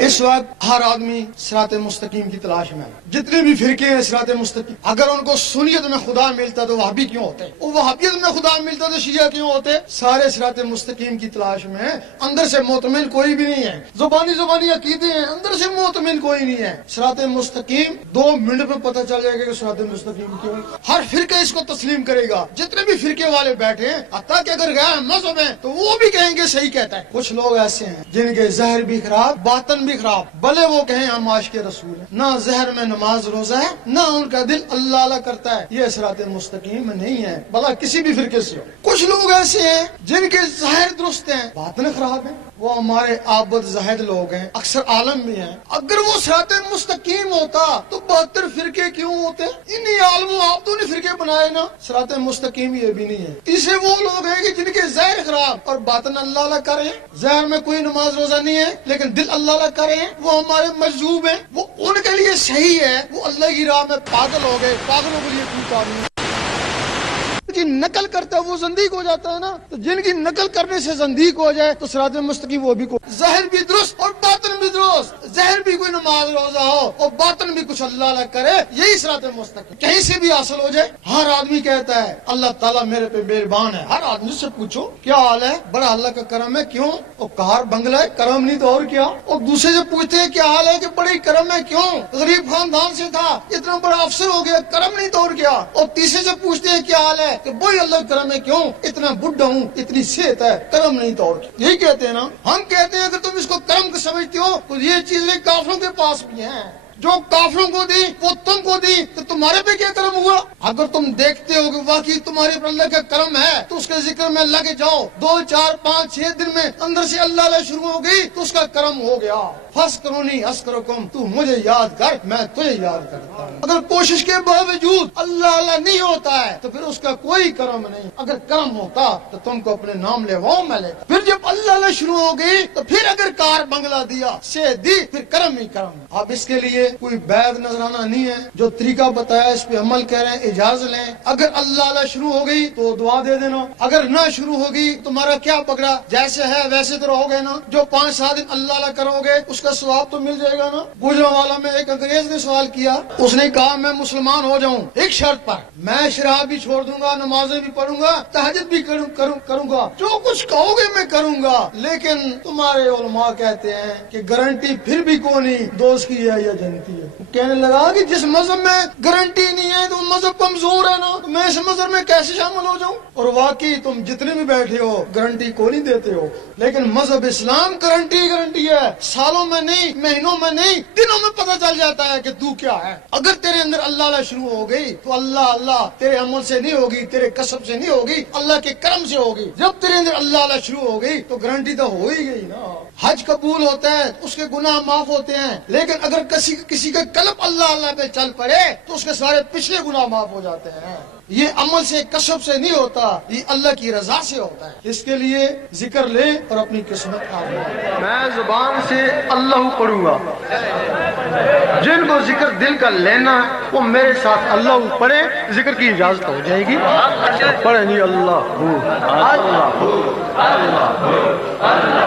اس وقت ہر آدمی صراط مستقیم کی تلاش میں ہے. جتنے بھی فرقے ہیں صراط مستقیم، اگر ان کو سنیت میں خدا ملتا تو وہابی کیوں ہوتے؟ وہ وہابیت میں خدا ملتا تو شیعہ کیوں ہوتے؟ سارے صراط مستقیم کی تلاش میں ہیں. اندر سے مطمئن کوئی بھی نہیں ہے. زبانی عقیدے ہیں، اندر سے مطمئن کوئی نہیں ہے. صراط مستقیم 2 منٹ میں پتہ چل جائے گا کہ صراط مستقیم کیوں. ہر فرقہ اس کو تسلیم کرے گا. جتنے بھی فرقے والے بیٹھے ہیں، حتیٰ کہ اگر غیر مذہب ہیں تو وہ بھی کہیں گے صحیح کہتا ہے. کچھ لوگ ایسے ہیں جن کے ظاہر بھی خراب، باطن بھی خراب، بھلے وہ کہیں ہم عاشق رسول ہیں، نہ ظاہر میں نماز روزہ ہے، نہ ان کا دل اللہ اللہ کرتا ہے. یہ صراط مستقیم نہیں ہے، بھلا کسی بھی فرقے سے ہو. کچھ لوگ ایسے ہیں جن کے ظاہر درست ہیں، باطن خراب ہیں. وہ ہمارے عابد زاہد لوگ ہیں، اکثر عالم بھی ہیں. اگر وہ صراط مستقیم ہوتا تو 72 فرقے کیوں ہوتے؟ انہی عالموں عابدوں نے فرقے بنائے نا. صراط مستقیم یہ بھی نہیں ہے. تیسرے وہ لوگ ہیں کہ جن کے ظاہر خراب اور باطن اللہ اللہ کرے. ظاہر میں کوئی نماز روزہ نہیں ہے لیکن دل اللہ اللہ کرے، وہ ہمارے مجذوب ہیں. وہ ان کے لیے صحیح ہے، وہ اللہ کی راہ میں پاگل ہو گئے. پاگلوں کے لیے کوئی کام نہیں. جن نقل کرتا ہے وہ زندیق ہو جاتا ہے نا. تو جن کی نقل کرنے سے زندیق ہو جائے تو صراط مستقیم وہ بھی کو ظاہر بھی درست اور باطن بھی درست. ظاہر بھی کوئی نماز روزہ ہو اور باطن بھی کچھ اللہ اللہ کرے، یہی صراط مستقیم کہیں سے بھی حاصل ہو جائے. ہر آدمی کہتا ہے اللہ تعالیٰ میرے پہ مہربان ہے. ہر آدمی سے پوچھو کیا حال ہے، بڑا اللہ کا کرم ہے. کیوں؟ اور کار بنگلہ ہے، کرم نہیں تو اور کیا. اور دوسرے سے پوچھتے ہیں کیا حال ہے کہ بڑی کرم ہے. کیوں؟ غریب خاندان سے تھا، اتنا بڑا افسر ہو گیا، کرم نہیں تو اور کیا. اور تیسرے سے پوچھتے ہیں کیا حال ہے کہ وہی اللہ کرم ہے. کیوں؟ اتنا بڈھا ہوں، اتنی صحت ہے، کرم نہیں تو اور کیا. یہی کہتے ہیں نا. ہم کہتے ہیں اگر تم اس کو کرم کو سمجھتے ہو تو یہ چیزیں کافروں کے پاس بھی ہیں. جو کافروں کو دی وہ تم کو دی تو تمہارے پہ کیا کرم ہوا؟ اگر تم دیکھتے ہو کہ واقعی تمہارے پر اللہ کا کرم ہے تو اس کے ذکر میں لگے جاؤ. 2 4 5 6 دن میں اندر سے اللہ اللہ شروع ہو گئی تو اس کا کرم ہو گیا. فس کرو نہیں ہس کرو کم، تو مجھے یاد کر میں تجھے یاد کرتا ہوں. اگر کوشش کے باوجود اللہ اللہ نہیں ہوتا ہے تو پھر اس کا کوئی کرم نہیں. اگر کرم ہوتا تو تم کو اپنے نام لے وہ میں لے. پھر جب اللہ اللہ شروع ہو گئی تو پھر اگر کار بنگلہ دیا سے دی پھر کرم ہی کرم. اب اس کے لیے کوئی بیعت نذرانہ نہیں ہے. جو طریقہ بتایا اس پہ عمل کر رہے ہیں، اجازت لیں. اگر اللہ اللہ شروع ہو گئی تو دعا دے دینا. اگر نہ شروع ہوگی تمہارا کیا پکڑا، جیسے ہے ویسے تو رہو گے نا. جو 5 7 دن اللہ اللہ کرو گے اس کا ثواب تو مل جائے گا نا. گوجرانوالا میں ایک انگریز نے سوال کیا. اس نے کہا میں مسلمان ہو جاؤں ایک شرط پر، میں شراب بھی چھوڑ دوں گا، نمازیں بھی پڑھوں گا، تہجد بھی کروں گا، جو کچھ کہو گے میں کروں گا. لیکن تمہارے علماء کہتے ہیں کہ گارنٹی پھر بھی کونی دوست کی ہے یا جنتی ہے. کہنے لگا کہ جس مذہب میں گارنٹی نہیں ہے تو مذہب کمزور ہے نا، تو میں اس مذہب میں کیسے شامل ہو جاؤں. اور واقعی تم جتنے بھی بیٹھے ہو گارنٹی کو نہیں دیتے ہو، لیکن مذہب اسلام گارنٹی ہے. سالوں میں نہیں، مہینوں میں نہیں، دنوں میں پتہ چل جاتا ہے کہ تو کیا ہے. اگر تیرے اندر اللہ اللہ شروع ہو گئی تو اللہ اللہ تیرے عمل سے نہیں ہوگی، تیرے کسب سے نہیں ہوگی، اللہ کے کرم سے ہوگی. جب تیرے اندر اللہ اللہ شروع ہو گئی تو گارنٹی تو ہو ہی گئی نا. حج قبول ہوتا ہے، اس کے گناہ معاف ہوتے ہیں، لیکن اگر کسی کا قلب اللہ اللہ پہ چل پڑے تو اس کے سارے پچھلے گناہ معاف ہو جاتے ہیں. یہ عمل سے کسب سے نہیں ہوتا، یہ اللہ کی رضا سے ہوتا ہے. اس کے لیے ذکر لے اور اپنی قسمت آزما. میں زبان سے اللہ پڑھوں گا. جن کو ذکر دل کا لینا وہ میرے ساتھ اللہ پڑھے، ذکر کی اجازت ہو جائے گی. پڑھے نہیں اللہ اللہ اللہ اللہ